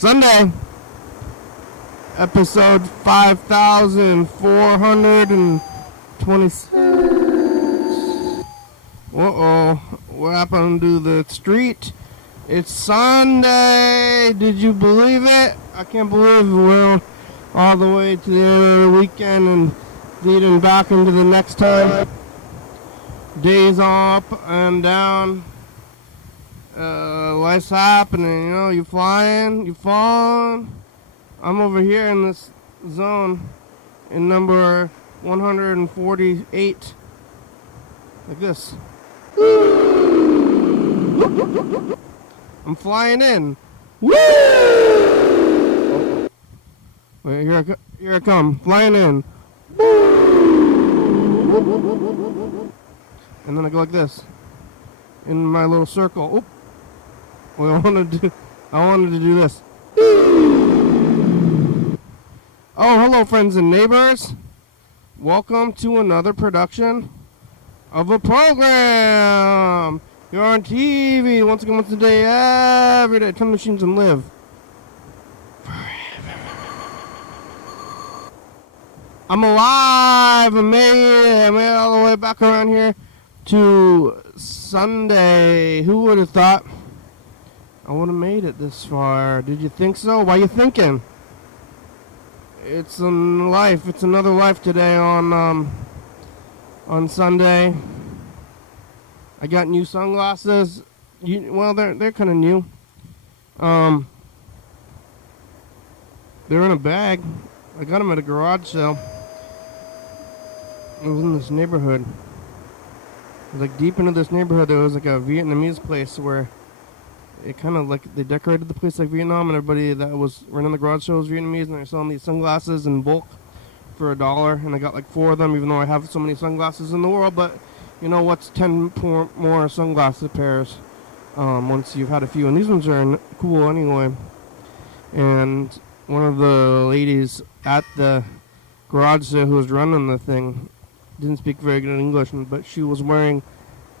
Sunday, episode 5426. Uh-oh, what happened to the street? It's Sunday. Did you believe it? I can't believe we're all the way to the end of the weekend and leading back into the next time. Days up and down. Life's happening, you know, you flying, you falling. I'm over here in this zone in number 148. Like this. I'm flying in. Woo! Wait, here I come, flying in. And then I go like this, in my little circle. Oop. Well, I wanted to do this. Oh, hello, friends and neighbors. Welcome to another production of a program. You're on TV once again, once a day, every day. Turn the machines and live forever. I'm alive. I made it all the way back around here to Sunday. Who would have thought I would have made it this far? Did you think so? Why are you thinking? It's a life. It's another life today on Sunday. I got new sunglasses. Well, they're kind of new. They're in a bag. I got them at a garage sale. It was in this neighborhood. It was like deep into this neighborhood. There was like a Vietnamese place where it kind of like they decorated the place like Vietnam, and everybody that was running the garage sale was Vietnamese, and they're selling these sunglasses in bulk for $1. And I got like 4 of them, even though I have so many sunglasses in the world. But you know what's 10 more sunglasses pairs once you've had a few, and these ones are cool anyway. And one of the ladies at the garage sale who was running the thing didn't speak very good English, but she was wearing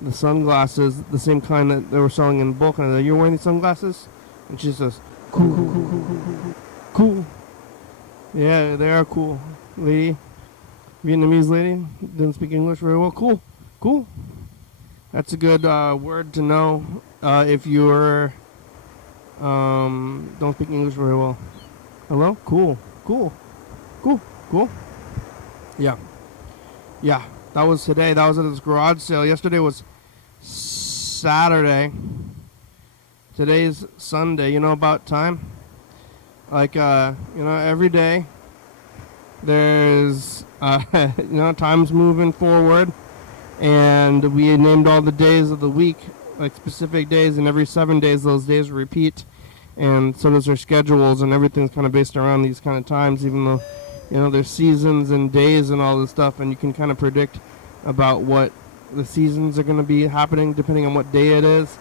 the sunglasses, the same kind that they were selling in bulk. And I said, "You're wearing these sunglasses?" And she says, "Cool. Yeah, they are cool, lady. Vietnamese lady, didn't speak English very well. Cool. That's a good word to know if you're don't speak English very well. Hello? Cool. Yeah. That was today. That was at this garage sale. Yesterday was Saturday. Today's Sunday. You know about time? Like, every day there's, time's moving forward. And we named all the days of the week, like specific days, and every 7 days those days repeat. And so does our schedules, and everything's kind of based around these kind of times, even though, there's seasons and days and all this stuff, and you can kind of predict about what the seasons are going to be happening depending on what day it is,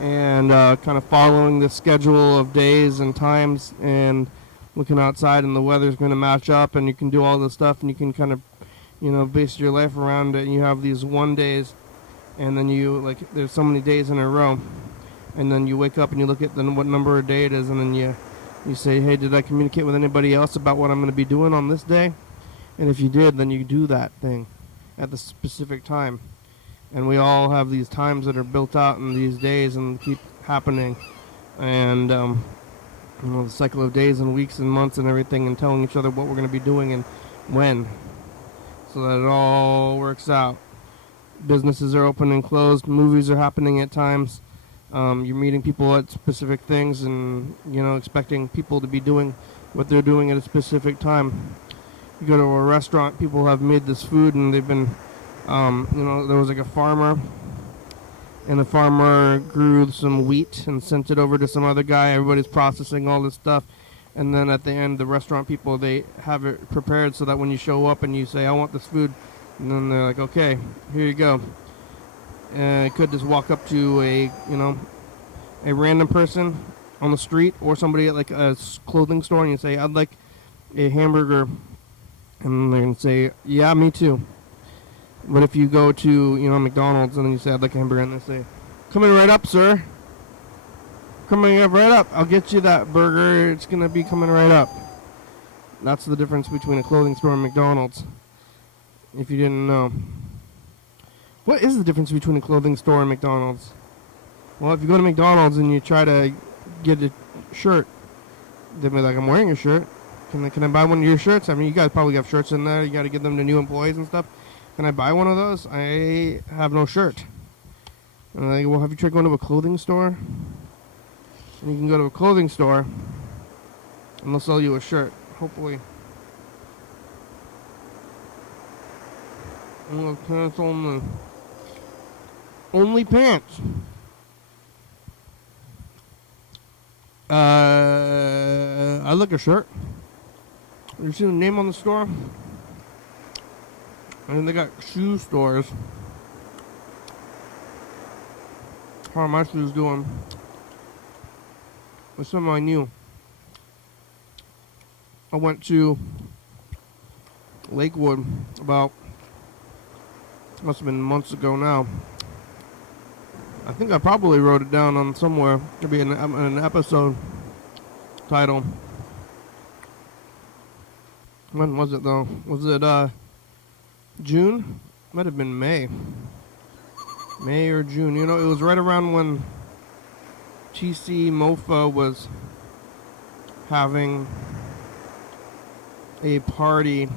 and kind of following the schedule of days and times, and looking outside, and the weather's going to match up, and you can do all this stuff, and you can kind of base your life around it. And you have these 1 days, and then there's so many days in a row, and then you wake up and you look at what number of day it is, and then you say, hey, did I communicate with anybody else about what I'm going to be doing on this day? And if you did, then you do that thing at the specific time. And we all have these times that are built out in these days and keep happening. And the cycle of days and weeks and months and everything, and telling each other what we're going to be doing and when, so that it all works out. Businesses are open and closed. Movies are happening at times. You're meeting people at specific things, and expecting people to be doing what they're doing at a specific time. You go to a restaurant, people have made this food, and they've been there was like a farmer, and the farmer grew some wheat and sent it over to some other guy. Everybody's processing all this stuff. And then at the end, the restaurant people, they have it prepared so that when you show up and you say, I want this food, and then they're like, okay, here you go. You could just walk up to a random person on the street, or somebody at like a clothing store, and you say, I'd like a hamburger. And they're going to say, yeah, me too. But if you go to, McDonald's, and then you say, I'd like a hamburger, and they say, coming right up, sir. Coming up right up. I'll get you that burger. It's going to be coming right up. That's the difference between a clothing store and McDonald's. If you didn't know. What is the difference between a clothing store and McDonald's? Well, if you go to McDonald's and you try to get a shirt, they'll be like, I'm wearing your shirt. Can I buy one of your shirts? I mean, you guys probably have shirts in there. You got to give them to new employees and stuff. Can I buy one of those? I have no shirt. And I'm like, well, have you tried going to a clothing store? And you can go to a clothing store and they'll sell you a shirt, hopefully. And pants only pants. I like a shirt. You see the name on the store? And they got shoe stores. How are my shoes doing? With some I knew. I went to Lakewood about, must have been months ago now. I think I probably wrote it down on somewhere. It'll be an episode title. When was it though? Was it June? Might have been May. May or June. You know, it was right around when TC Mofa was having a party.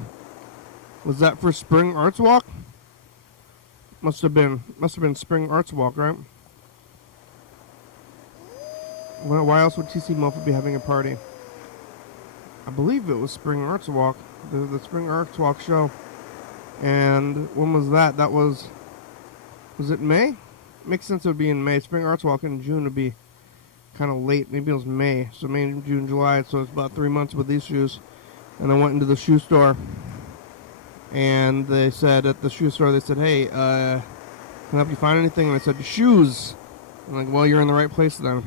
Was that for Spring Arts Walk? Must have been Spring Arts Walk, right? Why else would TC Mofa be having a party? I believe it was Spring Arts Walk, the Spring Arts Walk show. And when was that? That was it May? Makes sense it would be in May. Spring Arts Walk in June would be kind of late. Maybe it was May. So May, June, July. So it's about 3 months with these shoes. And I went into the shoe store. And they said at the shoe store, they said, hey, can I help you find anything? And I said, shoes. I'm like, well, you're in the right place then.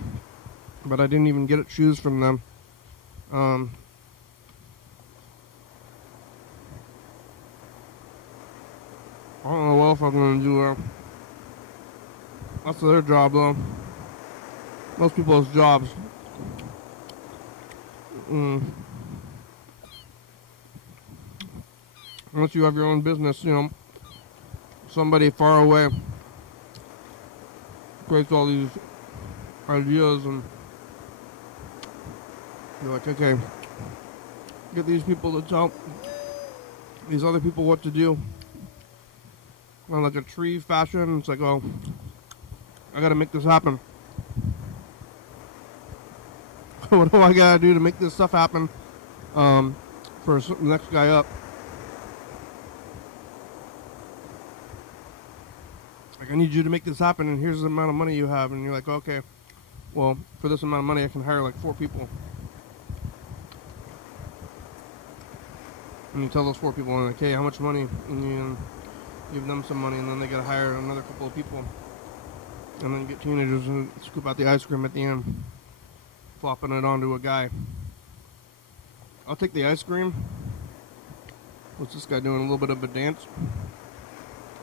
But I didn't even get shoes from them. I don't know what else I'm going to do there. That's their job, though. Most people's jobs. Unless you have your own business, you know, somebody far away creates all these ideas and you're like, okay, get these people to tell these other people what to do. On like a tree fashion, it's like, oh, I gotta make this happen. What do I gotta do to make this stuff happen for the next guy up? Like, I need you to make this happen, and here's the amount of money you have. And you're like, okay, well, for this amount of money, I can hire like 4 people. And you tell those 4 people, like, hey, how much money? And you give them some money, and then they gotta hire another couple of people. And then get teenagers and scoop out the ice cream at the end, flopping it onto a guy. I'll take the ice cream. What's this guy doing? A little bit of a dance.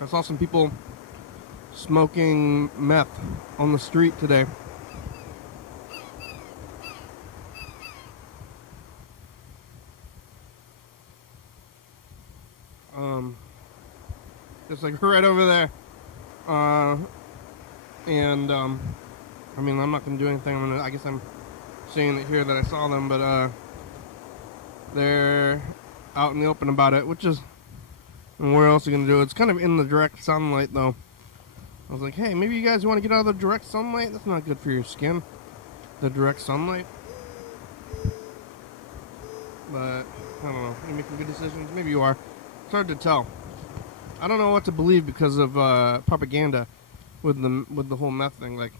I saw some people smoking meth on the street today. Just like right over there. I mean, I'm not gonna do anything. I guess I'm saying it here that I saw them, but they're out in the open about it, which is, and where else are you gonna do it? It's kind of in the direct sunlight, though. I was like, hey, maybe you guys want to get out of the direct sunlight? That's not good for your skin, the direct sunlight. But I don't know. You're making good decisions. Maybe you are. It's hard to tell. I don't know what to believe because of propaganda with the whole meth thing. Like,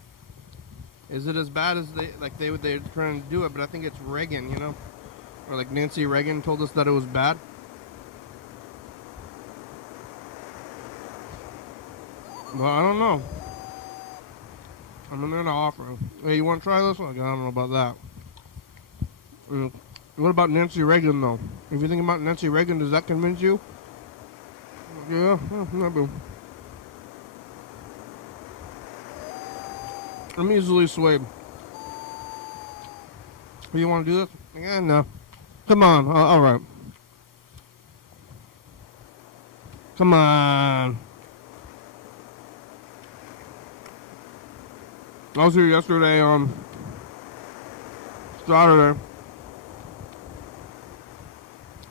is it as bad as they're trying to do it? But I think it's Reagan, you know, or like Nancy Reagan told us that it was bad. Well, I don't know. I'm in there to offer. Hey, you want to try this? Like, I don't know about that. What about Nancy Reagan, though? If you think about Nancy Reagan, does that convince you? Yeah, maybe. I'm easily swayed. You want to do this? Yeah, no. Come on. All right. Come on. I was here yesterday on Saturday.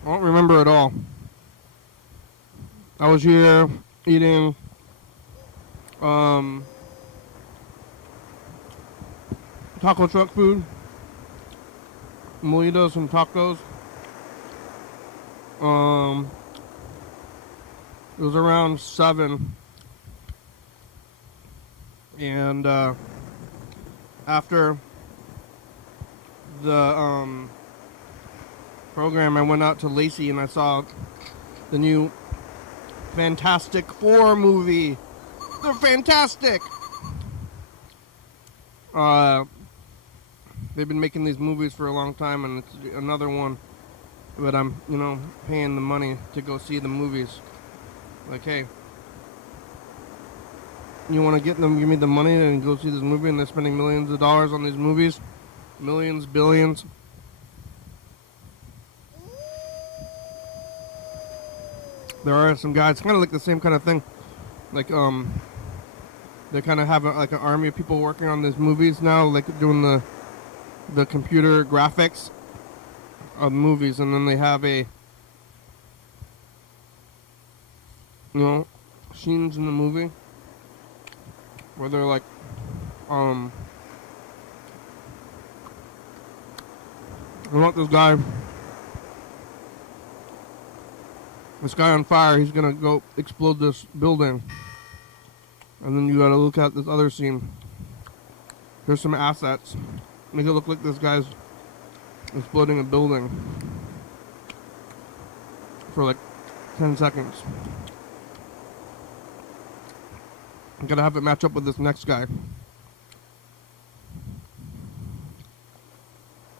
I don't remember at all. I was here eating taco truck food, molitos and tacos. It was around 7, and after the program, I went out to Lacey and I saw the new Fantastic Four movie. They're fantastic. They've been making these movies for a long time, and it's another one. But I'm, paying the money to go see the movies. Like, hey, you want to give me the money and go see this movie, and they're spending millions of dollars on these movies, millions, billions. There are some guys, kind of like the same kind of thing, like they kind of have like an army of people working on these movies now, like doing the computer graphics of movies, and then they have scenes in the movie where they're like, I want this guy on fire, he's gonna go explode this building. And then you gotta look at this other scene. Here's some assets. Make it look like this guy's exploding a building for like 10 seconds. You gotta have it match up with this next guy.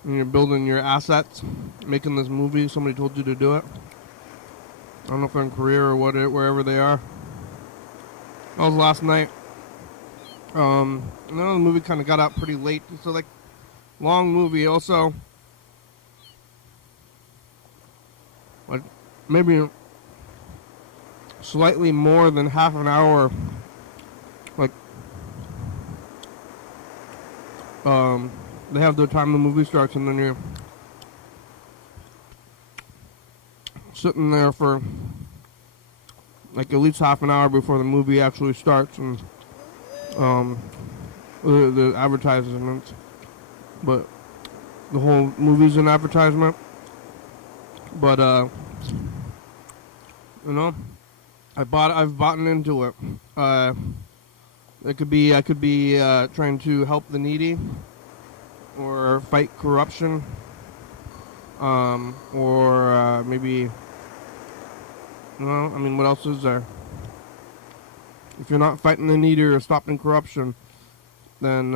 And you're building your assets, making this movie, somebody told you to do it. I don't know if they're in Korea or wherever they are. That was last night. The movie kind of got out pretty late. So, like, long movie. Also, like, maybe slightly more than half an hour. Like, they have the time the movie starts, and then you're sitting there for like at least half an hour before the movie actually starts, and the advertisements, but the whole movie's an advertisement. But I've bought into it. I could be trying to help the needy, or fight corruption, or maybe. Well, I mean, what else is there? If you're not fighting the needy or stopping corruption, then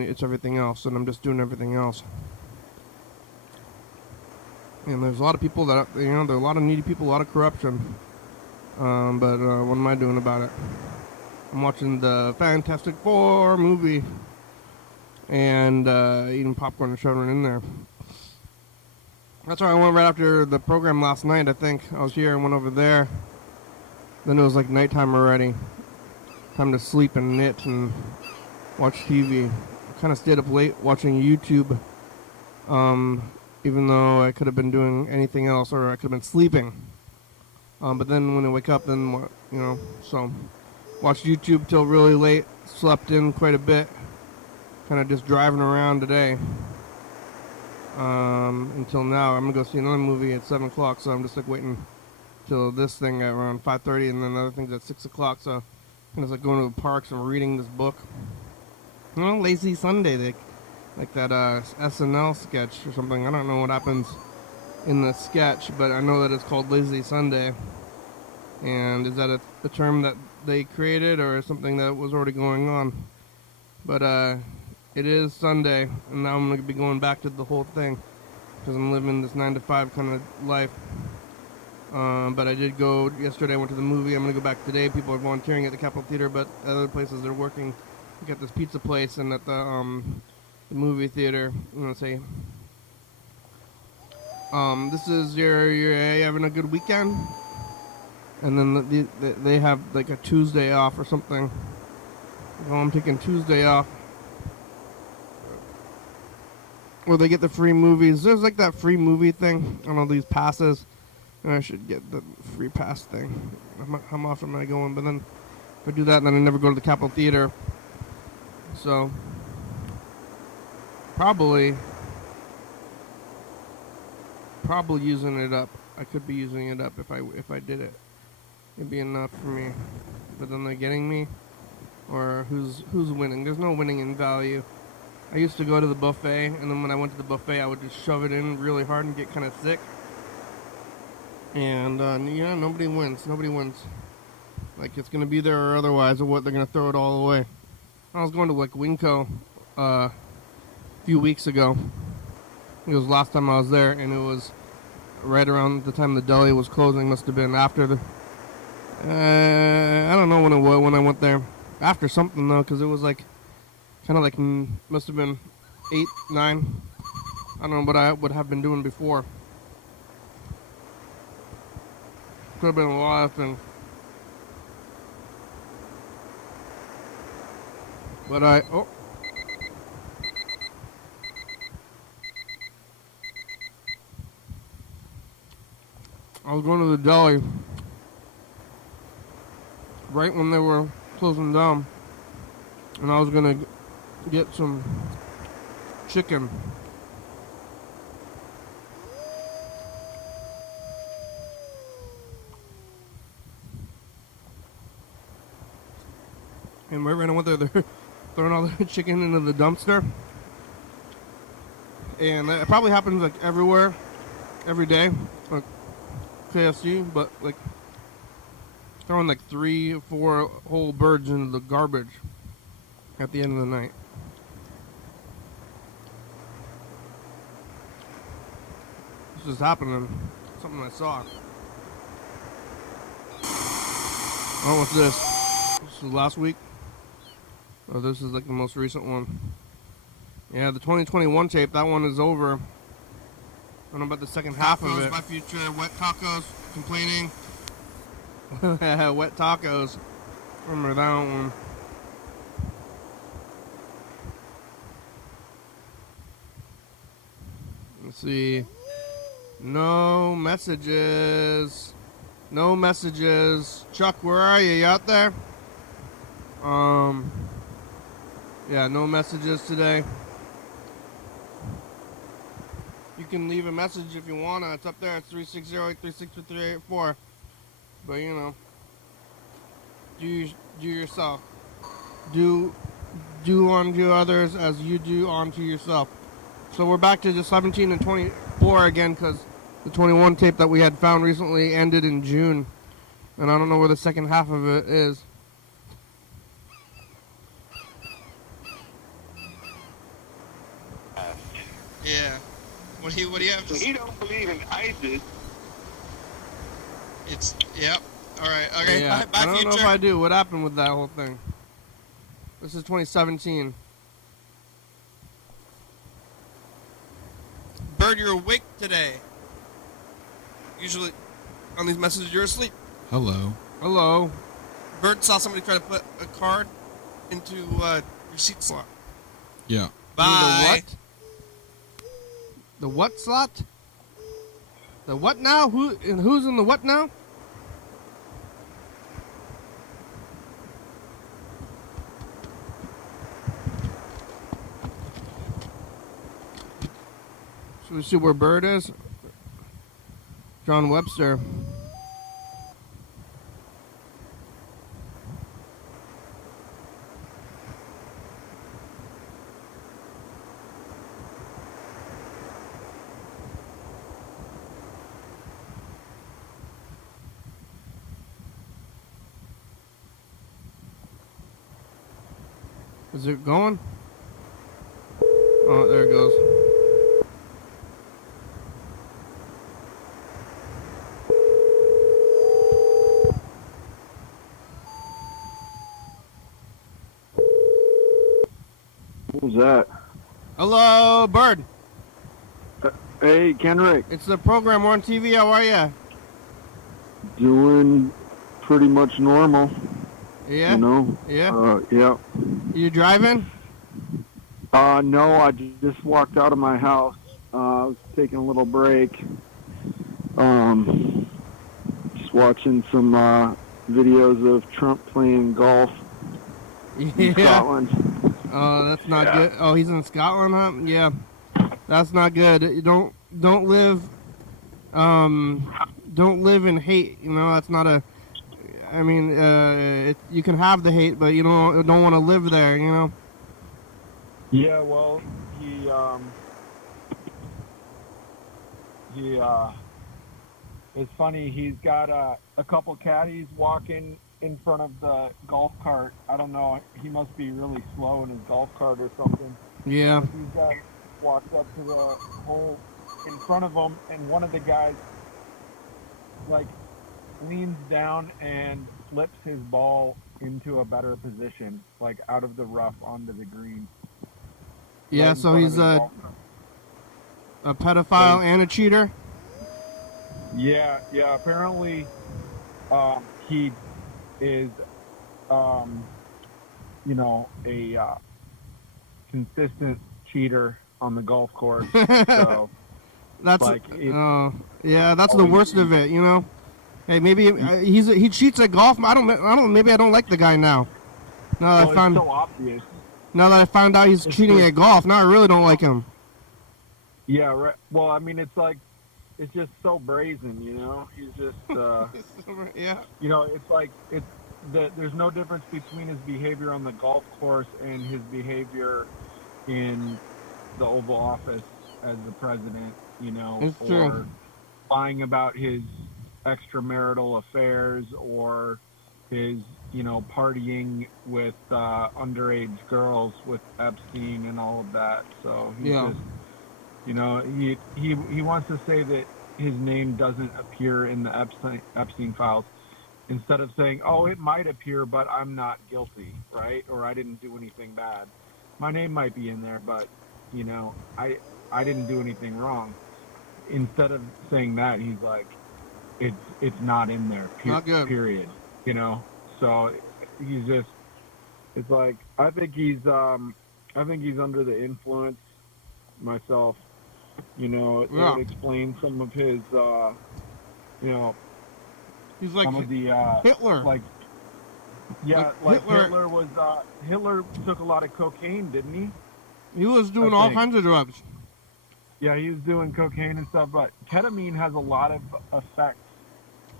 it's everything else, and I'm just doing everything else. And there's a lot of people that, there are a lot of needy people, a lot of corruption. But what am I doing about it? I'm watching the Fantastic Four movie and eating popcorn and shoving it in there. That's why I went right after the program last night, I think. I was here and went over there. Then it was like nighttime already. Time to sleep and knit and watch TV. I kind of stayed up late watching YouTube, even though I could have been doing anything else, or I could have been sleeping. But then when I wake up, then, so watched YouTube till really late, slept in quite a bit, kind of just driving around today. Until now. I'm gonna go see another movie at 7 o'clock, so I'm just like waiting till this thing at around 5:30, and then the other thing's at 6 o'clock, so I'm just like going to the parks and reading this book. Lazy Sunday, like that SNL sketch or something. I don't know what happens in the sketch, but I know that it's called Lazy Sunday. And is that a term that they created, or something that was already going on? But it is Sunday, and now I'm going to be going back to the whole thing, because I'm living this 9-to-5 kind of life. But I did go yesterday. I went to the movie. I'm going to go back today. People are volunteering at the Capitol Theater, but other places they're working. We got this pizza place, and at the movie theater, say This is your having a good weekend, and then they have like a Tuesday off or something. Well, I'm taking Tuesday off. Or they get the free movies. There's like that free movie thing on all these passes. And I should get the free pass thing. How often am I going? But then if I do that, then I never go to the Capitol Theater. So probably using it up. I could be using it up if I did it. It'd be enough for me. But then they're getting me. Or who's winning? There's no winning in value. I used to go to the buffet, and then when I went to the buffet, I would just shove it in really hard and get kind of sick. And yeah, nobody wins. Nobody wins. Like it's gonna be there or otherwise, or what? They're gonna throw it all away. I was going to like Winco a few weeks ago. It was last time I was there, and it was right around the time the deli was closing. Must have been after the. I don't know when it was when I went there. After something though, because it was like. Kind of like, must have been 8, 9. I don't know what I would have been doing before. Could have been a lot of things. But I was going to the deli right when they were closing down. And I was going to get some chicken. And right when I went there, they're throwing all the chicken into the dumpster. And it probably happens like everywhere, every day, like KFC, but like throwing like 3 or 4 whole birds into the garbage at the end of the night. This is happening. Something I saw. Oh, what's this? This was last week. Oh, this is like the most recent one. Yeah, the 2021 tape. That one is over. I don't know about the second half of it. My future. Wet tacos. Complaining. Wet tacos. Remember that one. Let's see. No messages. No messages. Chuck, where are you? You out there? Yeah, no messages today. You can leave a message if you wanna. It's up there. It's 360-836-384. But you know, do yourself. Do unto others as you do unto yourself. So we're back to the 17 and 24 again because the 21 tape that we had found recently ended in June. And I don't know where the second half of it is. Yeah. What do you have to say? He don't believe in ISIS. It's, yep. Alright, okay. Yeah, bye, I don't know if I do. What happened with that whole thing? This is 2017. Bird, you're awake today. Usually on these messages you're asleep. Hello. Hello. Bird saw somebody try to put a card into your seat slot. Yeah. Bye. The what slot? The what now? Who's in the what now? Should we see where Bird is? John Webster. Is it going? Oh, there it goes. Who's that? Hello, Bird. Hey, Kenrick. It's the program on TV. How are you? Doing pretty much normal. Yeah? You know? Yeah? Yeah. You driving? No, I just walked out of my house. I was taking a little break. Just watching some videos of Trump playing golf in Yeah. Scotland. Oh, that's not good. Oh, he's in Scotland, huh? Yeah. That's not good. You don't live don't live in hate. You know, that's not a. I mean, you can have the hate, but you don't want to live there. You know. Yeah, well, he it's funny. He's got a couple caddies walking in front of the golf cart. I don't know. He must be really slow in his golf cart or something. Yeah. But these guys walked up to the hole in front of him, and one of the guys like leans down and flips his ball into a better position, like out of the rough onto the green. Yeah. Right So he's a pedophile and a cheater. Yeah. Apparently, he is, a consistent cheater on the golf course. So that's like, yeah, that's the worst of it. You know. Hey, maybe he cheats at golf. I don't. Maybe I don't like the guy now. Now that I found it's so obvious. Now that I found out he's cheating at golf, now I really don't like him. Yeah. Right. Well, I mean, it's like. It's just so brazen, you know. He's just, yeah. You know, it's like there's no difference between his behavior on the golf course and his behavior in the Oval Office as the president, you know, It's or true. lying about his extramarital affairs or his, partying with underage girls with Epstein and all of that. So he's just. He wants to say that his name doesn't appear in the Epstein files instead of saying, oh, it might appear, but I'm not guilty, right? Or I didn't do anything bad. My name might be in there, but, I didn't do anything wrong. Instead of saying that, he's like, it's not in there, Not good. period, So he's just, it's like, I think he's under the influence myself. It would explain some of his, he's like some of the, Hitler. Hitler took a lot of cocaine, didn't he? He was doing all kinds of drugs. Yeah, he was doing cocaine and stuff, but ketamine has a lot of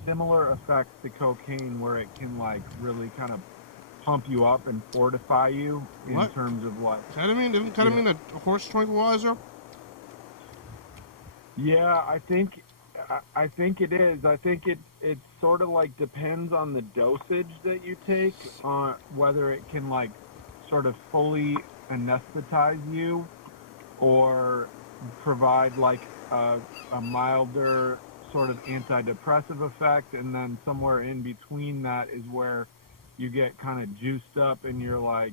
similar effects to cocaine, where it can really kind of pump you up and fortify you in terms of what? Ketamine? Isn't ketamine a horse tranquilizer? Yeah, I think it is. I think it sort of depends on the dosage that you take, on whether it can sort of fully anesthetize you or provide a milder sort of antidepressive effect, and then somewhere in between that is where you get kind of juiced up and you're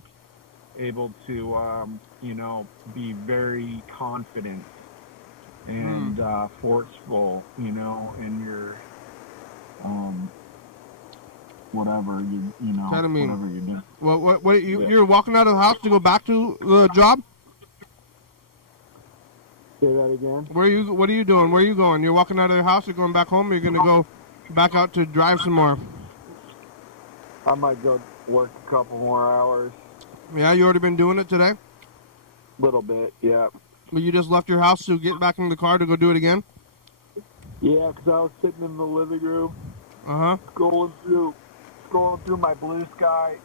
able to be very confident and forceful, in your whatever Ketamine. whatever you're doing. What you're walking out of the house to go back to the job? Say that again. What are you doing? Where are you going? You're walking out of your house, you're going back home, or you're gonna go back out to drive some more? I might go work a couple more hours. Yeah, you already been doing it today? Little bit, yeah. But you just left your house to get back in the car to go do it again? Yeah, because I was sitting in the living room, scrolling through my Blue Sky.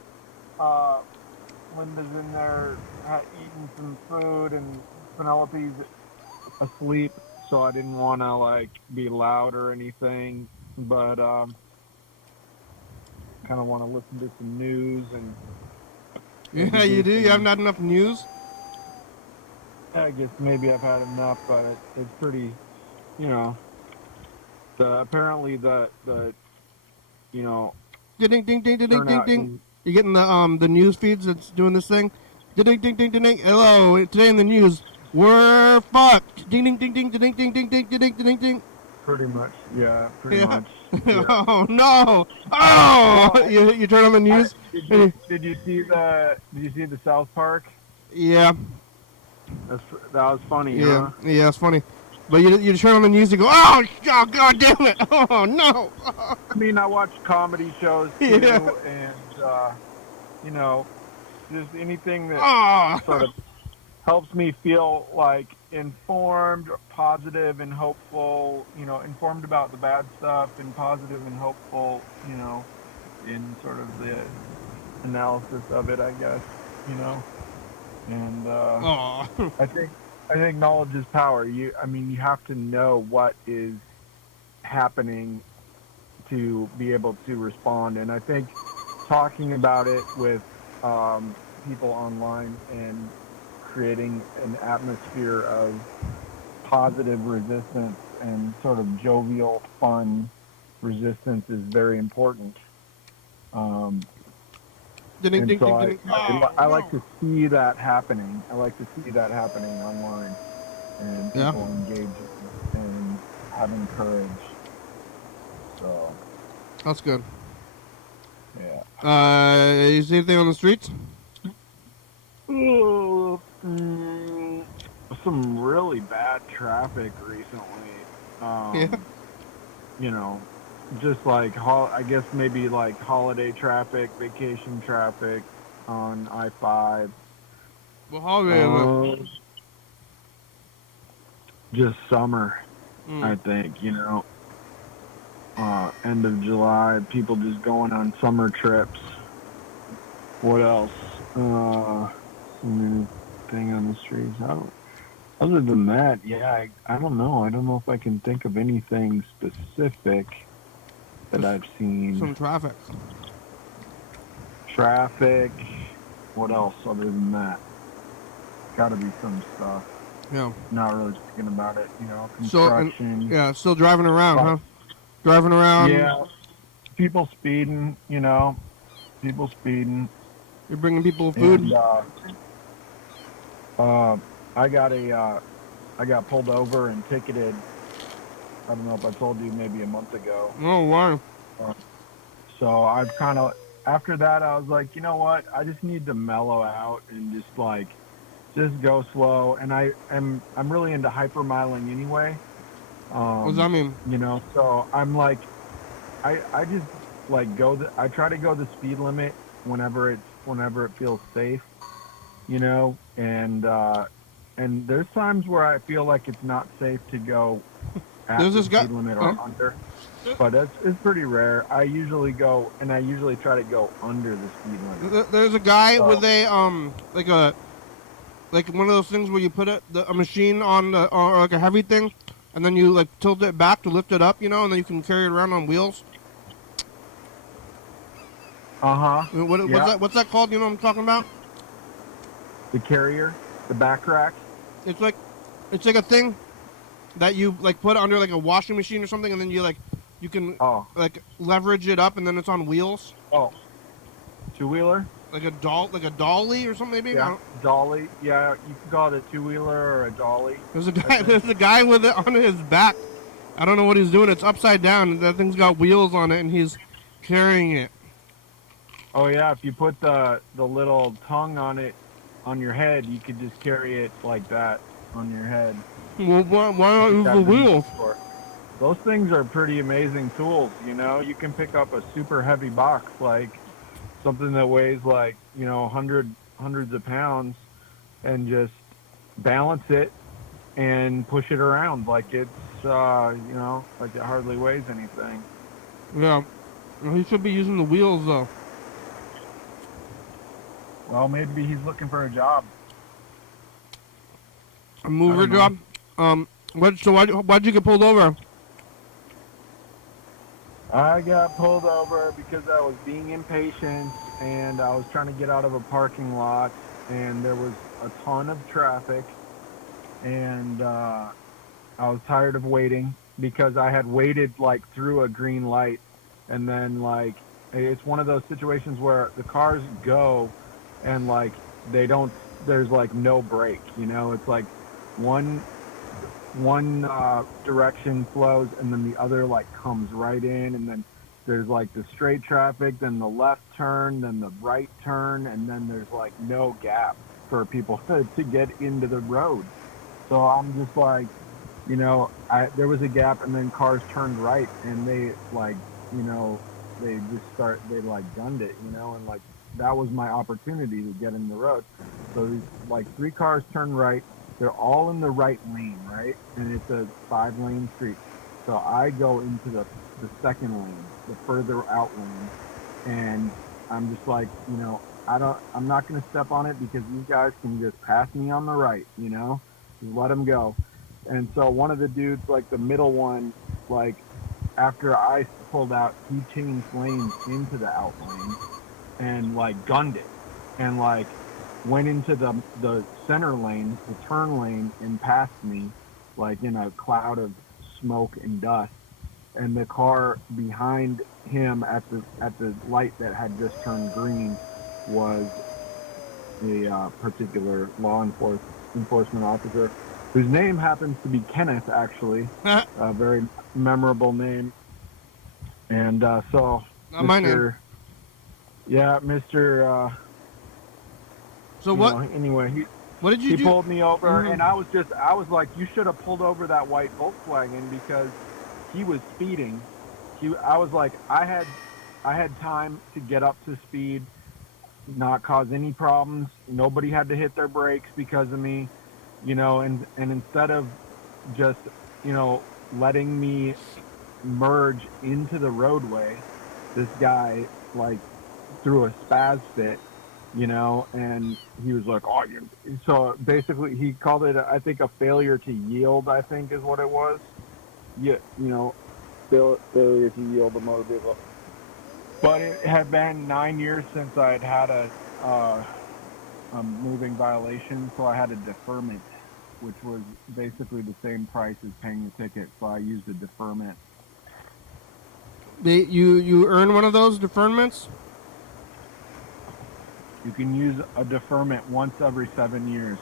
Linda's in there eating some food, and Penelope's asleep, so I didn't want to be loud or anything, but kind of want to listen to some news and. Yeah, you do. You haven't had enough news. I guess maybe I've had enough, but it's pretty, apparently the Ding ding ding ding ding ding. You getting the news feeds that's doing this thing? Ding ding ding ding ding. Hello, today in the news, we're fucked. Ding ding ding ding ding ding ding ding ding ding ding ding. Pretty much. Yeah. Pretty Yeah. much. Yeah. Oh no! Oh! Well, You turn on the news. did you see the South Park? Yeah, That was funny, yeah, huh? yeah. It's funny, but you turn on the news and go, oh god damn it! Oh no! I mean, I watch comedy shows too, Yeah. and you know, just anything that Oh. sort of helps me feel like informed, positive, and hopeful. You know, informed about the bad stuff and positive and hopeful. You know, in sort of the analysis of it, I guess. You know, and Oh. I think knowledge is power. You have to know what is happening to be able to respond. And I think talking about it with people online and creating an atmosphere of positive resistance and sort of jovial, fun resistance is very important. Ding And ding so ding I, ding. I, Oh I like no! to see that happening. I like to see that happening online and Yeah, people engaging and having courage. So, that's good. yeah. You see anything on the streets? Ooh, some really bad traffic recently. Yeah. You know, just like I guess maybe like holiday traffic, vacation traffic on I-5. Well, holiday is it? Just summer, I Mm. think. End of July, people just going on summer trips. What else? Anything on the streets? Other than that, yeah, I don't know. I don't know if I can think of anything specific that Just I've seen. some traffic. Traffic. What else other than that? Got to be some stuff. Yeah. Not really thinking about it. So and Construction. yeah, still driving around, huh? Driving around. Yeah, people speeding. People speeding. You're bringing people food. And uh, I got pulled over and ticketed. I don't know if I told you maybe a month ago. Oh, why? So I've kind of after that I was like, you know what? I just need to mellow out and just go slow. And I'm really into hypermiling anyway. What does that mean? So I'm like, I just like I try to go the speed limit whenever it feels safe. And there's times where I feel like it's not safe to go at There's the this guy. speed limit or under, but it's pretty rare. I usually try to go under the speed limit. There's a guy with a like one of those things where you put a machine on or like a heavy thing, and then you like tilt it back to lift it up, and then you can carry it around on wheels. Yeah. What's that called? You know what I'm talking about? The carrier, the back rack. It's like a thing that you like put under like a washing machine or something, and then you can like leverage it up, and then it's on wheels. Oh, two-wheeler. Like a dolly or something maybe. Yeah, dolly. Yeah, you can call it a two-wheeler or a dolly. There's a guy with it on his back. I don't know what he's doing. It's upside down, and that thing's got wheels on it, and he's carrying it. Oh yeah, if you put the little tongue on it on your head, you could just carry it like that on your head. Well, why not use the wheels? Those things are pretty amazing tools. You can pick up a super heavy box, like something that weighs like hundreds of pounds, and just balance it and push it around like it's like it hardly weighs anything. Yeah, he should be using the wheels though. Well, maybe he's looking for a job. A mover job. Why'd you get pulled over? I got pulled over because I was being impatient and I was trying to get out of a parking lot, and there was a ton of traffic, and I was tired of waiting because I had waited like through a green light, and then like it's one of those situations where the cars go and like there's like no break. It's like one direction flows and then the other like comes right in, and then there's like the straight traffic, then the left turn, then the right turn, and then there's like no gap for people to get into the road. So I'm just like, there was a gap, and then cars turned right, and they like, you know, they like gunned it, and like that was my opportunity to get in the road. So these like three cars turn right, they're all in the right lane, right, and it's a 5-lane street. So I go into the second lane, the further out lane, and I'm just like, I'm not gonna step on it because these guys can just pass me on the right, just let them go. And so one of the dudes, like the middle one, like after I pulled out, he changed lanes into the out lane and like gunned it, and like went into the center lane, the turn lane, and passed me, like in a cloud of smoke and dust. And the car behind him at the light that had just turned green was a particular enforcement officer, whose name happens to be Kenneth, actually, a very memorable name. And so, Not my name. Mr. So what? Anyway, What did you he do? pulled me over, Mhm. and I was like, you should have pulled over that white Volkswagen because he was speeding. I was like, I had time to get up to speed, not cause any problems. Nobody had to hit their brakes because of me, and instead of just, letting me merge into the roadway, this guy like threw a spaz fit, and he was like, oh, so basically he called it, I think, a failure to yield, I think is what it was. Yeah, failure to yield the motor vehicle. But it had been 9 years since I had a moving violation, so I had a deferment, which was basically the same price as paying the ticket. So I used a deferment. You earn one of those deferments? You can use a deferment once every 7 years.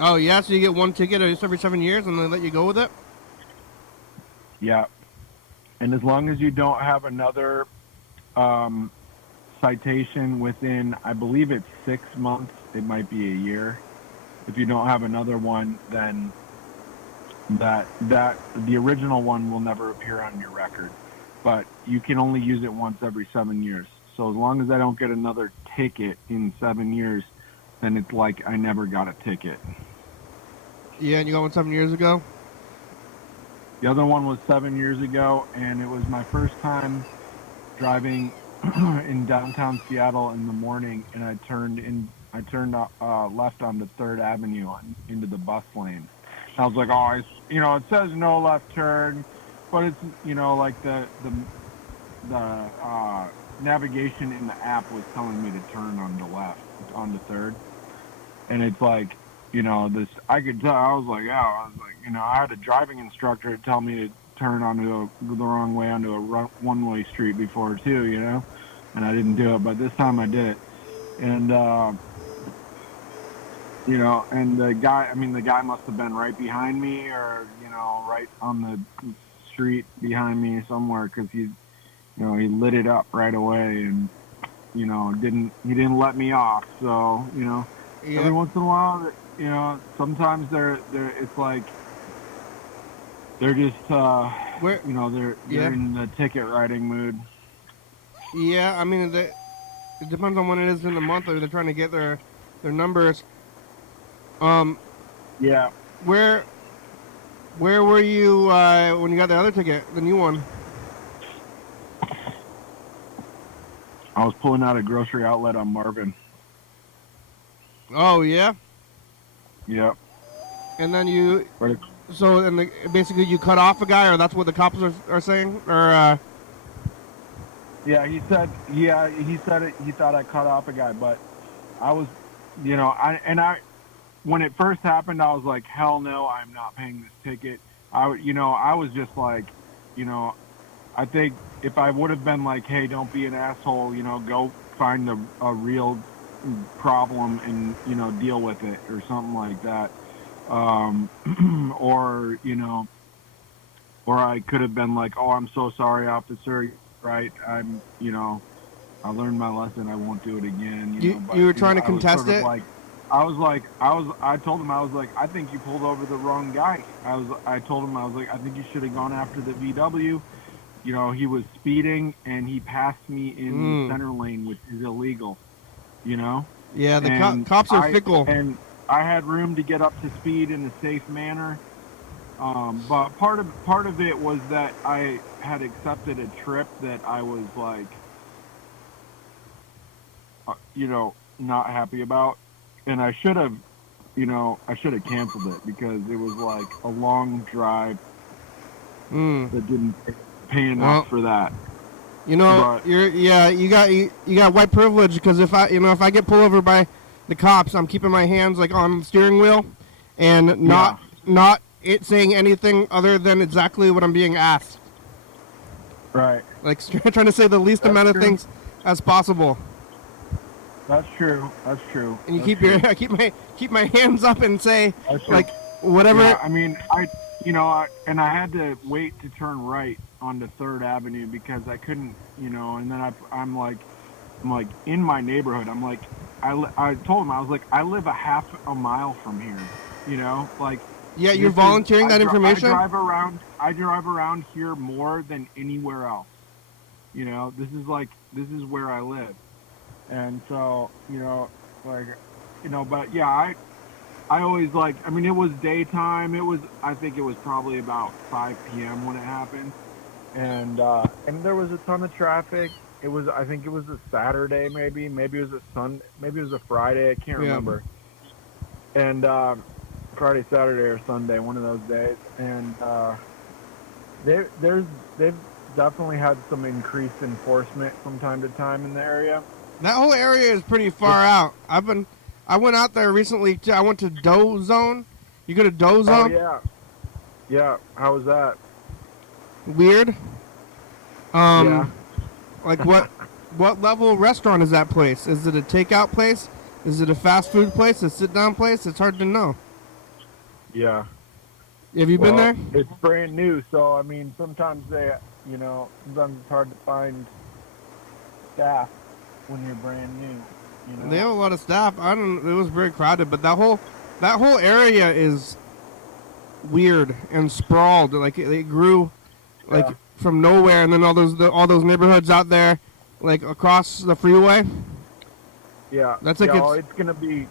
Oh yeah, so you get one ticket just every 7 years, and they let you go with it. Yeah, and as long as you don't have another citation within, I believe it's 6 months, it might be a year. If you don't have another one, then that the original one will never appear on your record. But you can only use it once every 7 years. So as long as I don't get another ticket in 7 years, then it's like I never got a ticket. Yeah, and you got one 7 years ago. The other one was 7 years ago, and it was my first time driving in downtown Seattle in the morning, and I turned left onto 3rd Avenue into the bus lane. I was like, oh, it says no left turn, but it's, like the navigation in the app was telling me to turn on the left, onto 3rd. And it's like, this, I could tell, I was like, I had a driving instructor tell me to turn the wrong way onto a one-way street before too, and I didn't do it, but this time I did it. And, and the guy must have been right behind me, or, right on the street behind me somewhere, because he lit it up right away, and, he didn't let me off. So, Yeah. every once in a while, sometimes it's like, they're just, Where? they're Yeah. in the ticket writing mood. Yeah, I mean, it depends on when it is in the month, or they're trying to get their numbers. Yeah. Where were you when you got the other ticket, the new one? I was pulling out a grocery outlet on Marvin. Oh yeah. Yep. And then Right. basically you cut off a guy, or that's what the cops are saying, or Yeah, he said it. He thought I cut off a guy, but I was, when it first happened, I was like, hell no, I'm not paying this ticket. I was just like, I think if I would have been like, hey, don't be an asshole, go find a real problem and, deal with it or something like that. or or I could have been like, "Oh, I'm so sorry, officer. Right? I learned my lesson. I won't do it again." You were But trying to I was contest sort of it? like, I told him, I was like, I think you pulled over the wrong guy. I told him, I was like, I think you should have gone after the VW. He was speeding and he passed me in the Mm. center lane, which is illegal. You know, Yeah, the and cops are fickle. I had room to get up to speed in a safe manner. But part of it was that I had accepted a trip that I was like, not happy about, and I should have canceled it because it was like a long drive Mm. that didn't pay enough Well, for that. But you got white privilege because if I get pulled over by the cops, I'm keeping my hands like on the steering wheel, and yeah, not it saying anything other than exactly what I'm being asked. right. Like trying to say the least That's amount of true. things as possible. That's true. That's true. And you That's keep true. I keep my hands up and say That's true. like whatever. Yeah, I mean, and I had to wait to turn right onto Third Avenue because I couldn't, and then I'm like in my neighborhood. I'm like, I told him, I was like, I live a half a mile from here, like Yeah, you're volunteering that information. I drive around here more than anywhere else. This is where I live, and so like, but yeah, I always like. I mean, it was daytime. I think it was probably about 5 p.m. when it happened, and there was a ton of traffic. I think it was a Saturday, maybe it was maybe it was a Friday. I can't Yeah. remember. And Friday, Saturday, or Sunday, one of those days. And they've definitely had some increased enforcement from time to time in the area. That whole area is pretty far out. I went out there recently. I went to Doe Zone. You go to Doe Oh Zone? yeah, yeah. How was that? Weird. Yeah. Like what level restaurant is that place? Is it a takeout place? Is it a fast food place? A sit down place? It's hard to know. Yeah. Have you been Well, there? it's brand new, so I mean, sometimes sometimes it's hard to find staff when you're brand new. They have a lot of staff. I don't. It was very crowded, but that whole area is weird and sprawled. Like it grew, like Yeah. from nowhere, and then all those neighborhoods out there, like across the freeway. Yeah. That's like well, it's gonna be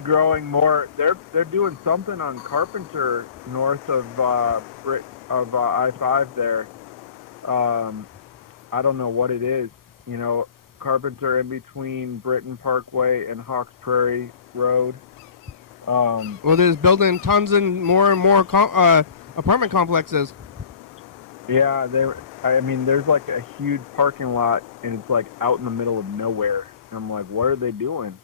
growing more. They're doing something on Carpenter north of I-5 there. I don't know what it is. Carpenter in between Britton Parkway and Hawks Prairie Road. Well, there's building tons and more apartment complexes. Yeah, I mean, there's like a huge parking lot, and it's like out in the middle of nowhere. And I'm like, what are they doing?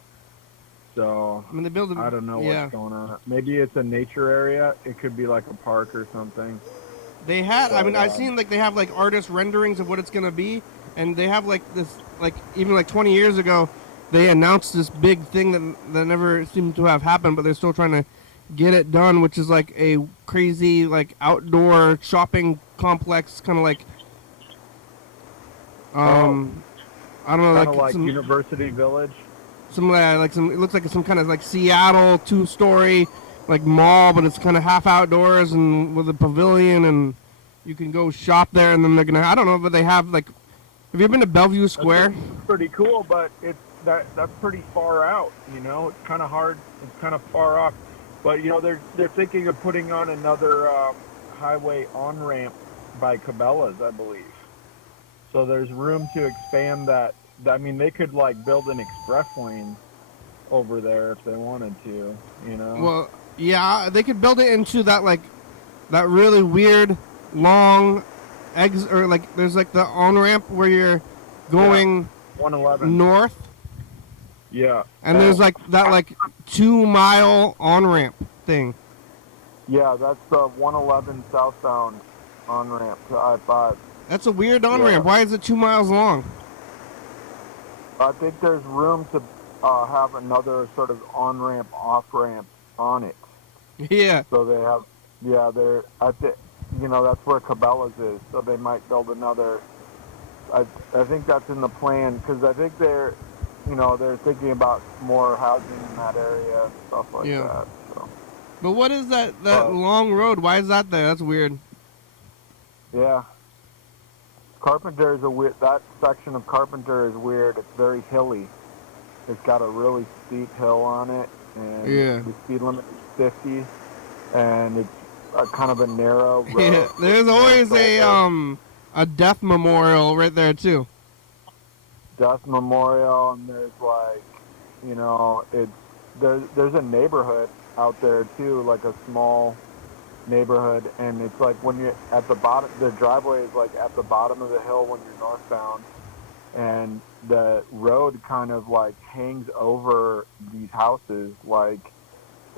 So I mean, they build. I don't know Yeah, what's going on. Maybe it's a nature area. It could be like a park or something. they had. I But mean, I've seen like they have like artist renderings of what it's gonna be, and they have like this like even like 20 years ago, they announced this big thing that never seemed to have happened, but they're still trying to get it done, which is like a crazy like outdoor shopping complex, kind of like I don't know, kind of like like some University Village. it looks like some kind of like Seattle 2-story like mall, but it's kind of half outdoors and with a pavilion, and you can go shop there, and then they're gonna, I don't know, but they have like, have you been to Bellevue Square? That's pretty cool, but that's pretty far out. It's kind of hard. It's kind of far off. But they're thinking of putting on another highway on ramp by Cabela's, I believe. So there's room to expand that. I mean, they could like build an express lane over there if they wanted to. Well, yeah, they could build it into that like that really weird long or like there's like the on ramp where you're going 111 north, Yeah. and there's like that like 2-mile on ramp thing. Yeah, that's the 111 southbound on ramp to I-5. That's a weird on Yeah. ramp. Why is it 2 miles long? I think there's room to have another sort of on ramp, off ramp on it. Yeah. So they have, yeah, they're at the, that's where Cabela's is. So they might build another. I think that's in the plan because I think they're thinking about more housing in that area and stuff like Yeah. that. So, But what is that but long road? Why is that there? That's weird. yeah, Carpenter is a weird. That section of Carpenter is weird. It's very hilly. It's got a really steep hill on it, and Yeah. the speed limit is 50, and it's kind of a narrow road. Yeah. There's always a death memorial right there too. Death Memorial, and there's it's there's a neighborhood out there too, like a small neighborhood, and it's like when you're at the bottom, the driveway is like at the bottom of the hill when you're northbound, and the road kind of like hangs over these houses. Like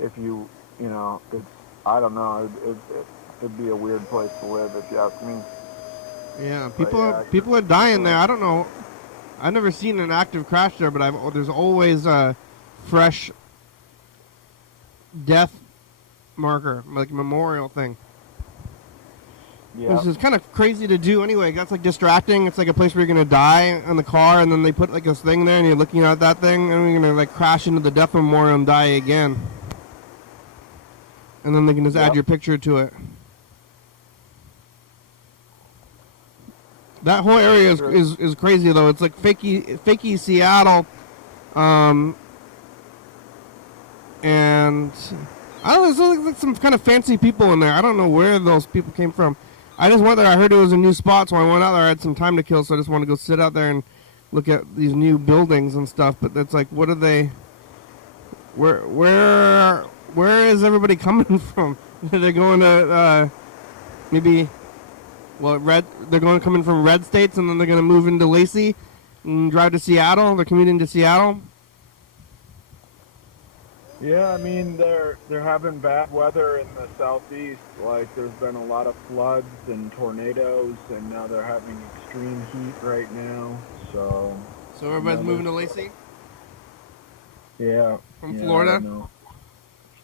if it's I don't know, it'd be a weird place to live if you ask me. Yeah. But yeah, People are dying there. I don't know. I've never seen an active crash there, but there's always a fresh death marker, like a memorial thing. yeah, Which is kind of crazy to do anyway. That's like distracting. It's like a place where you're gonna die in the car, and then they put like this thing there, and you're looking at that thing, and you're gonna like crash into the death memorial and die again. And then they can just add your picture to it. That whole area is crazy though. It's like fakey Seattle, and I don't know. There's like some kind of fancy people in there. I don't know where those people came from. I just went there. I heard it was a new spot, so I went out there. I had some time to kill, so I just wanted to go sit out there and look at these new buildings and stuff. But it's like, what are they? Where is everybody coming from? They're going to maybe. Well, they're going to come in from red states, and then they're going to move into Lacey and drive to Seattle. They're commuting to Seattle. Yeah, I mean they're having bad weather in the southeast. Like there's been a lot of floods and tornadoes, and now they're having extreme heat right now. So Everybody's moving to Lacey. Yeah. From Florida. I know.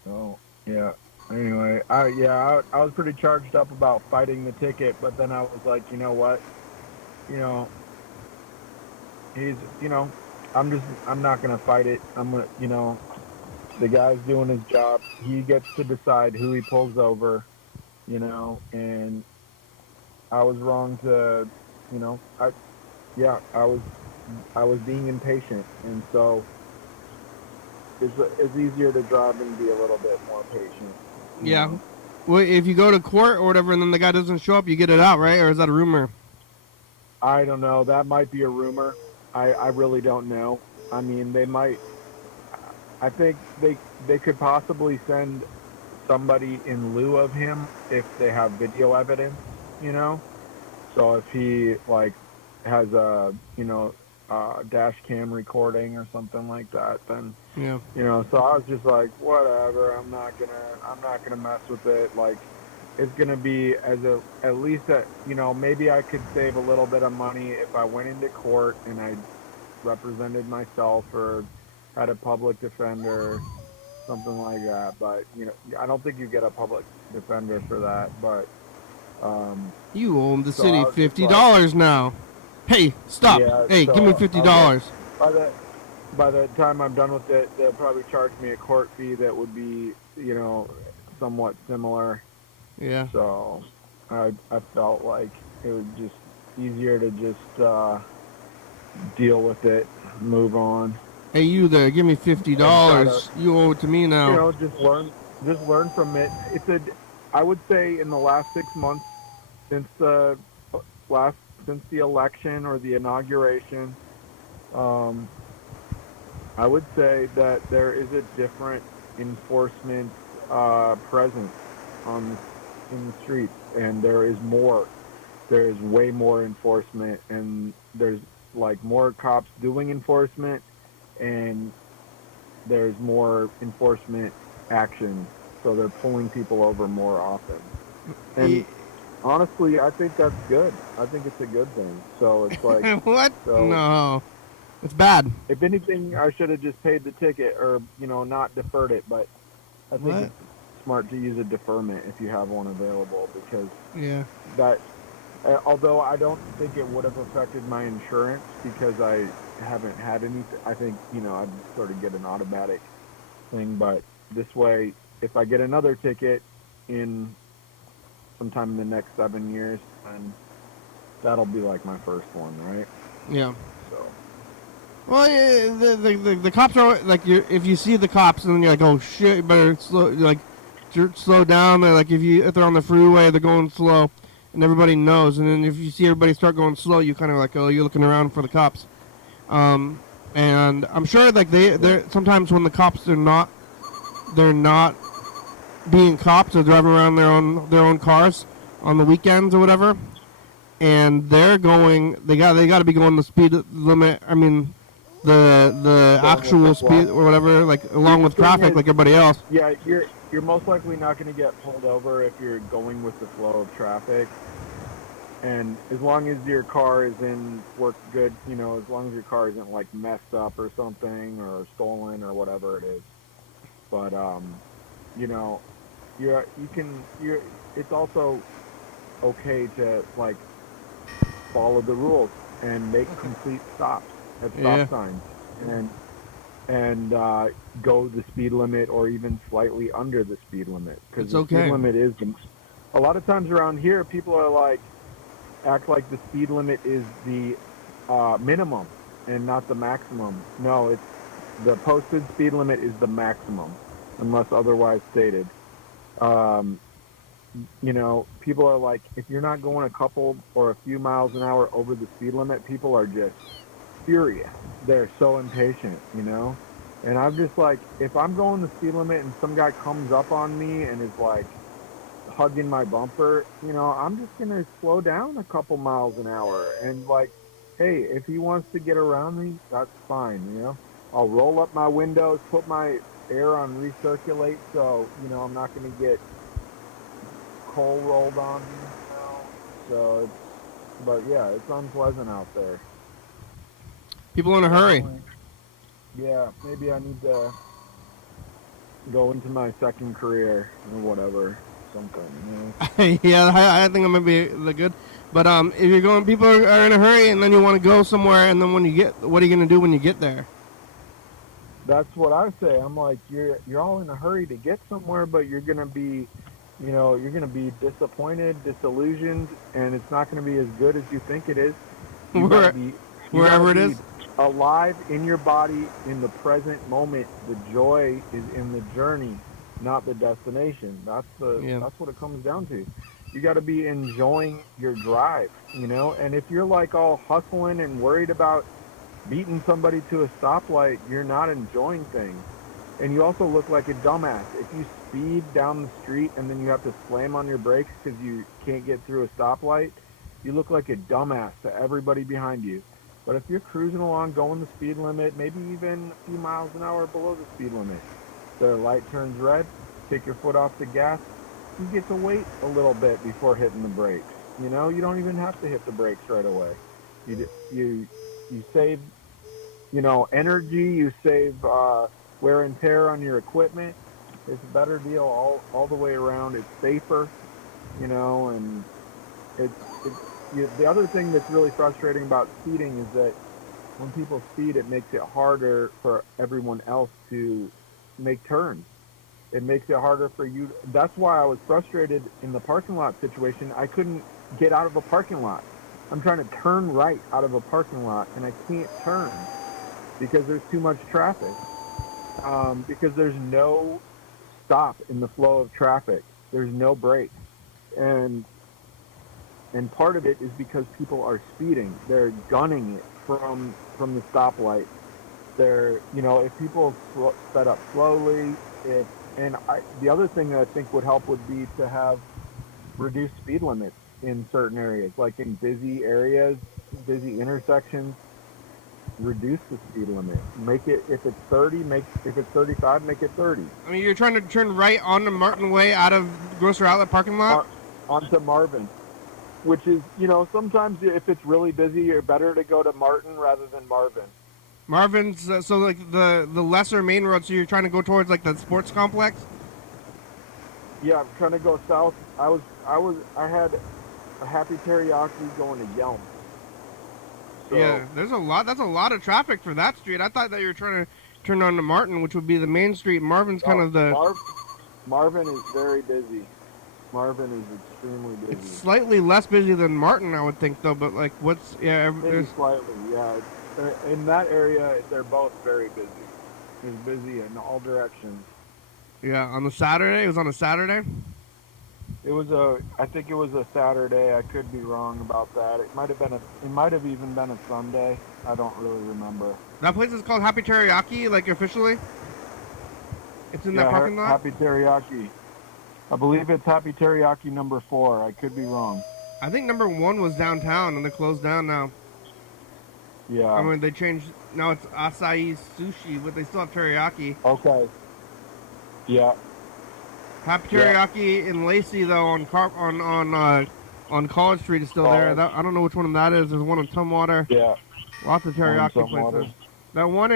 So yeah. Anyway, I was pretty charged up about fighting the ticket, but then I was like, you know what, I'm not gonna fight it. I'm gonna, the guy's doing his job. He gets to decide who he pulls over, and I was wrong to, I was being impatient, and so it's easier to drive and be a little bit more patient. Yeah. Well, if you go to court or whatever, and then the guy doesn't show up, you get it out, right? Or is that a rumor? I don't know. That might be a rumor. I really don't know. I mean, they might. I think they could possibly send somebody in lieu of him if they have video evidence, So if he has a dash cam recording or something like that, then yeah. So I was just like, whatever. I'm not gonna mess with it. Like, it's gonna be at least maybe I could save a little bit of money if I went into court and I represented myself or had a public defender, something like that. But I don't think you get a public defender for that. But you owe the city $50 now. Hey, stop! Yeah, hey, give me $50. By the time I'm done with it, they'll probably charge me a court fee that would be, somewhat similar. Yeah. So I felt like it was just easier to just deal with it, move on. Hey, you there? Give me $50. You owe it to me now. Just learn from it. I would say in the last 6 months since the election or the inauguration, I would say that there is a different enforcement presence in the streets, and there is way more enforcement, and there's more cops doing enforcement, and there's more enforcement action, so they're pulling people over more often. And honestly, I think that's good. I think it's a good thing. So it's like what? So, no, it's bad. If anything, I should have just paid the ticket, or not deferred it. But I think it's smart to use a deferment if you have one available, because Yeah. that, although I don't think it would have affected my insurance because I haven't had any, I think, I'd sort of get an automatic thing, but this way, if I get another ticket in sometime in the next 7 years, then that'll be like my first one, right? Yeah. So. Well, yeah, the cops are like, if you see the cops and then you're like, oh shit, you better slow down. They're like, if they're on the freeway, they're going slow, and everybody knows. And then if you see everybody start going slow, you kind of like, oh, you're looking around for the cops. And I'm sure like they're sometimes when the cops they're not being cops or driving around their own cars on the weekends or whatever, and they got to be going the speed limit. I mean, the actual speed or whatever, like along with traffic, like everybody else. Yeah, you're most likely not going to get pulled over if you're going with the flow of traffic. And as long as your car is in work good, as long as your car isn't like messed up or something or stolen or whatever it is. But it's also okay to like follow the rules and make complete stops at stop signs and go the speed limit or even slightly under the speed limit, because the speed limit is a lot of times around here people are like act like the speed limit is the minimum and not the maximum. No, it's the posted speed limit is the maximum unless otherwise stated. People are like, if you're not going a couple or a few miles an hour over the speed limit, people are just furious. They're so impatient, And I'm just like, if I'm going the speed limit and some guy comes up on me and is like hugging my bumper, I'm just going to slow down a couple miles an hour. And like, hey, if he wants to get around me, that's fine, I'll roll up my windows, put my air on recirculate, so, I'm not going to get coal rolled on me, So, but yeah, it's unpleasant out there. People in a hurry. Yeah, maybe I need to go into my second career or whatever, something. Yeah, I think it might be good. But if you're going, people are in a hurry, and then you want to go somewhere, and then what are you going to do when you get there? That's what I say. I'm like, you're all in a hurry to get somewhere, but you're going to be, you're going to be disappointed, disillusioned, and it's not going to be as good as you think it is. Wherever it is. Alive in your body in the present moment. The joy is in the journey, not the destination. That's what it comes down to. You got to be enjoying your drive, And if you're like all hustling and worried about beating somebody to a stoplight, you're not enjoying things. And you also look like a dumbass. If you speed down the street and then you have to slam on your brakes because you can't get through a stoplight, you look like a dumbass to everybody behind you. But if you're cruising along, going the speed limit, maybe even a few miles an hour below the speed limit, the light turns red, take your foot off the gas, you get to wait a little bit before hitting the brakes. You don't even have to hit the brakes right away. You save, energy, you save wear and tear on your equipment. It's a better deal all the way around. It's safer, and the other thing that's really frustrating about speeding is that when people speed, it makes it harder for everyone else to make turns. It makes it harder for you. That's why I was frustrated in the parking lot situation. I couldn't get out of a parking lot. I'm trying to turn right out of a parking lot, and I can't turn because there's too much traffic. Because there's no stop in the flow of traffic. There's no break. And part of it is because people are speeding. They're gunning it from the stoplight. They're, if people sped up slowly, the other thing that I think would help would be to have reduced speed limits in certain areas, like in busy areas, busy intersections. Reduce the speed limit. Make it, if it's 30, if it's 35, make it 30. I mean, you're trying to turn right onto Martin Way out of Grocery Outlet parking lot? Onto Marvin, which is, sometimes if it's really busy, you're better to go to Martin rather than Marvin. Marvin's, so like the lesser main road, so you're trying to go towards like the sports complex? Yeah, I'm trying to go south. I had a Happy Teriyaki going to Yelm. So Yeah, there's a lot. That's a lot of traffic for that street. I thought that you were trying to turn on to Martin, which would be the main street. Marvin's kind oh, of the. Marvin is very busy. Marvin is extremely It's busy. slightly less busy than Martin, I would think, though. But like, what's Maybe there's slightly, yeah. In that area, they're both very busy. It's busy in all directions. on the Saturday. It was on a Saturday. I think it was a Saturday. I could be wrong about that. It might have even been a Sunday. I don't really remember. That place is called Happy Teriyaki, like officially. It's in that parking lot. Happy Teriyaki. I believe it's Happy Teriyaki number 4. I could be wrong. I think number 1 was downtown, and they're closed down now. Yeah. I mean, they changed. Now it's Acai Sushi, but they still have teriyaki. Okay. Yeah. Happy Teriyaki in Lacey, though, on College Street is still there. I don't know which one that is. There's one in Tumwater. Yeah. Lots of teriyaki places. That one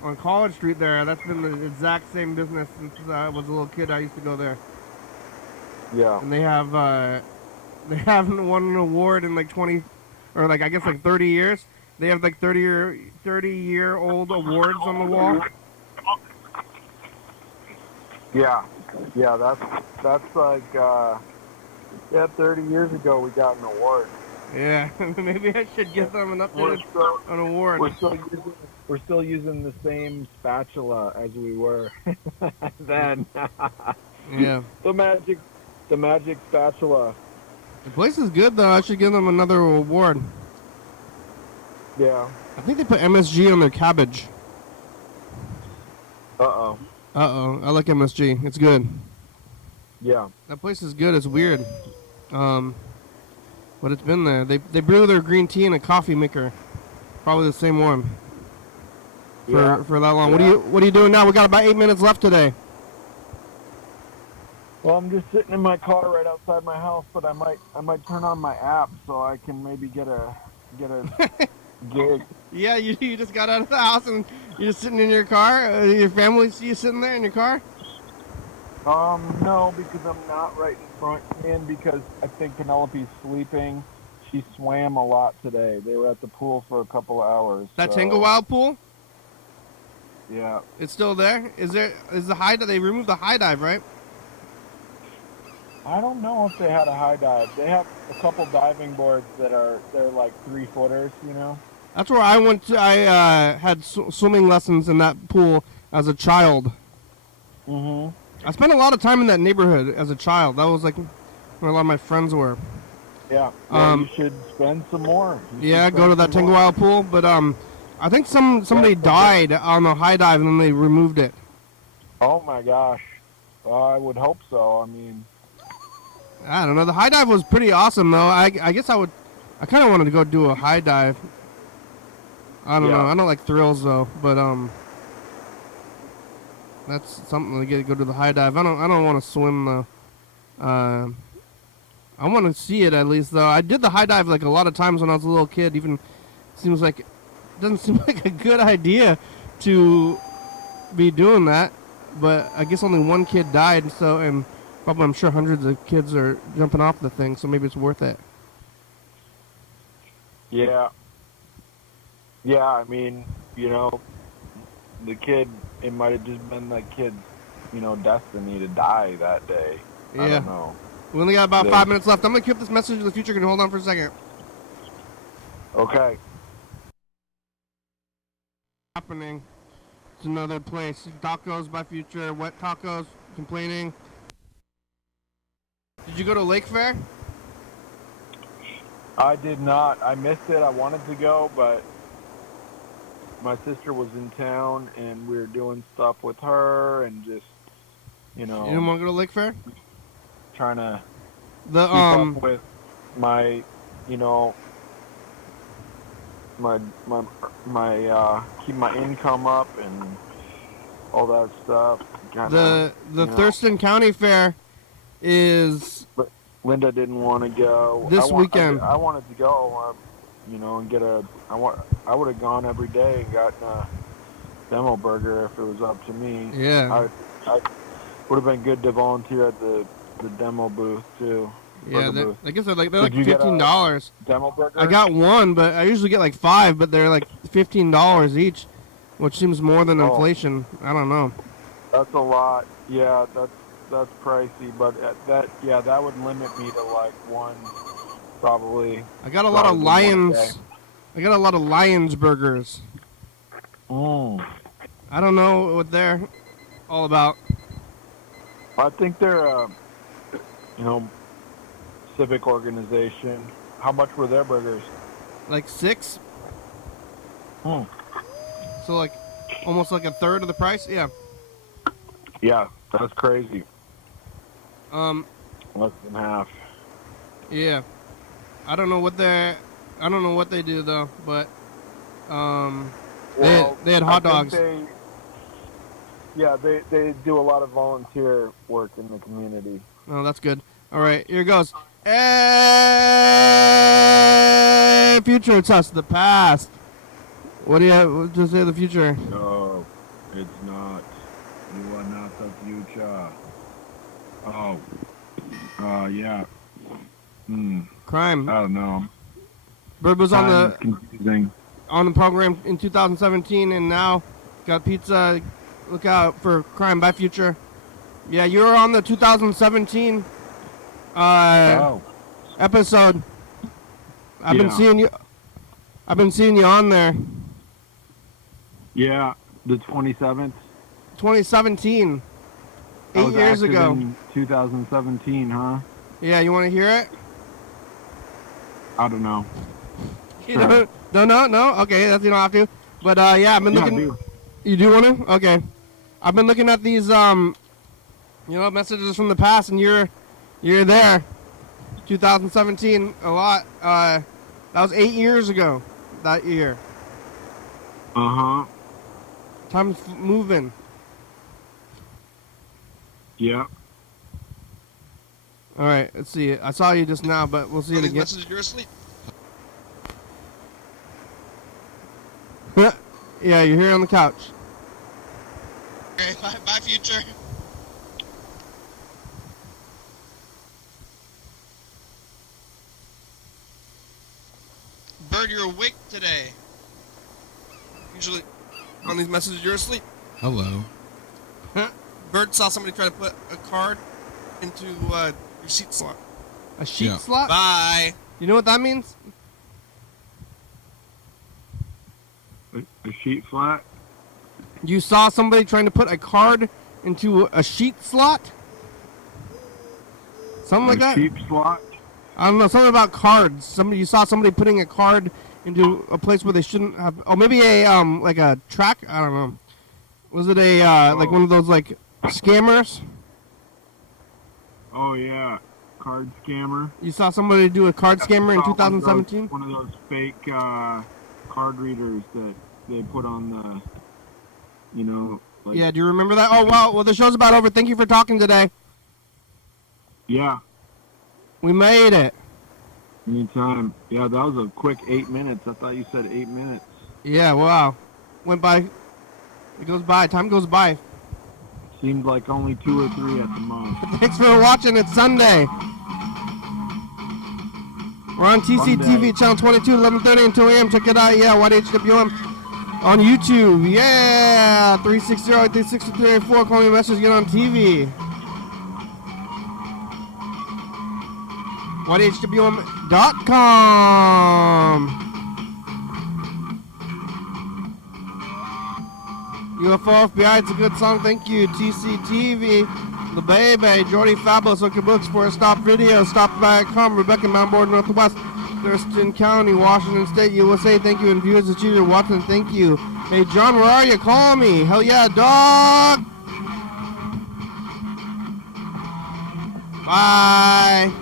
on College Street there, that's been the exact same business since I was a little kid. I used to go there. Yeah. And they haven't won an award in like 20, or like I guess like 30 years. They have like 30-year-old awards on the wall. Yeah. Yeah, that's like 30 years ago we got an award. Yeah, maybe I should give them an updated an award. We're still using the same spatula as we were then. Yeah. The magic spatula. The place is good though. I should give them another award. Yeah. I think they put MSG on their cabbage. Uh-oh. I like MSG. It's good. Yeah. That place is good. It's weird. But it's been there. They brew their green tea in a coffee maker. Probably the same one. For that long. Yeah. What are you doing now? We got about 8 minutes left today. Well, I'm just sitting in my car right outside my house, but I might turn on my app so I can maybe get a gig. Yeah, you just got out of the house and you're just sitting in your car. Your family see you sitting there in your car? No, because I'm not right in front, and because I think Penelope's sleeping. She swam a lot today. They were at the pool for a couple of hours. That Tangle Wild pool? Yeah. It's still there? Is the high dive? They removed the high dive, right? I don't know if they had a high dive. They have a couple diving boards they're like 3-footers, you know. That's where I went to. I had swimming lessons in that pool as a child. Mhm. I spent a lot of time in that neighborhood as a child. That was like where a lot of my friends were. Yeah. Well, you should spend some more. Go to that Tangle Wild pool, but I think somebody died on the high dive and then they removed it. Oh my gosh. I would hope so. I mean, I don't know. The high dive was pretty awesome though. I guess I kind of wanted to go do a high dive. I don't know. I don't like thrills though, but that's something to go to the high dive. I don't want to swim though. I want to see it at least though. I did the high dive like a lot of times when I was a little kid. Even doesn't seem like a good idea to be doing that. But I guess only one kid died, and probably I'm sure hundreds of kids are jumping off the thing, so maybe it's worth it. Yeah. Yeah, I mean, the kid, it might have just been the kid's, destiny to die that day. Yeah. I don't know. We only got about 5 minutes left. I'm going to keep this message to the future. Can you hold on for a second? Okay. Happening. It's another place. Tacos by Future, wet tacos, complaining. Did you go to Lake Fair? I did not. I missed it. I wanted to go, but my sister was in town, and we were doing stuff with her, and just, You didn't want to go to Lake Fair? trying to keep up with my, my keep my income up and all that stuff. The Thurston County Fair is... But Linda didn't want to go. This weekend. I wanted to go, and get I would have gone every day and gotten a demo burger if it was up to me. Yeah. Would have been good to volunteer at the demo booth too. Yeah, Burger booth. I guess they're like you get a $15. demo burger? I got one, but I usually get like 5, but they're like $15 each, which seems more than inflation. I don't know. That's a lot. Yeah, that's pricey, but that would limit me to like one, probably. I got a lot of Lions. I got a lot of Lions burgers. Oh. I don't know what they're all about. I think they're, civic organization. How much were their burgers? Like 6. Oh. So like almost like a third of the price. Yeah. Yeah, that's crazy. Less than half. Yeah. I don't know what they do though, but they had hot dogs. They do a lot of volunteer work in the community. Oh, that's good. All right, here goes. Hey, future, it's us, the past. What do you have to say of the future? No, it's not. You are not the future. Oh. Yeah. Crime. I don't know. Bird was on the program in 2017, and now got pizza. Look out for crime by future. Yeah, you were on the 2017 episode. I've been seeing you. I've been seeing you on there. Yeah, the 27th. 2017. 8 years ago. In 2017, huh? Yeah, you want to hear it? I don't know. You don't know? No? Okay, that's you don't have to. But yeah, I've been looking. I do. You do want to? Okay. I've been looking at these messages from the past, and you're there. 2017, a lot. That was 8 years ago. That year. Uh-huh. Time's moving. Yeah. All right, let's see. I saw you just now, but we'll see it again. Messages, you're asleep. Yeah, you're here on the couch. Okay, bye, future. Bird, you're awake today. Usually, on these messages, you're asleep. Hello. Bird saw somebody try to put a card into your seat slot. A sheet slot? Bye. You know what that means? A sheet flat? You saw somebody trying to put a card into a sheet slot? Something like that? Sheep slot? I don't know, something about cards. You saw somebody putting a card into a place where they shouldn't have. Oh, maybe like a track. I don't know. Was it like one of those like scammers? Oh yeah, card scammer. You saw somebody do a card scammer in 2017? One of those fake card readers that they put on the, Yeah, do you remember that? Oh, well, the show's about over. Thank you for talking today. Yeah. We made it. Anytime. Yeah, that was a quick 8 minutes. I thought you said 8 minutes. Yeah, wow. Went by. It goes by. Time goes by. Seemed like only 2 or 3 at the most. Thanks for watching. It's Sunday. We're on TCTV, channel 22, 11:30 and 2 a.m. Check it out. Yeah, YDHWM on YouTube. Yeah, 360-363-84. Call me a message. Get on TV. YDHWM.com. UFO FBI, it's a good song. Thank you. TCTV, The Baby, Jordy Fabulous, OK Books, for a Stop Video, Stop.com, Rebecca, Mount Board, Northwest, Thurston County, Washington State, USA. Thank you. And viewers that you are watching, thank you. Hey, John, where are you? Call me. Hell yeah, dog. Bye.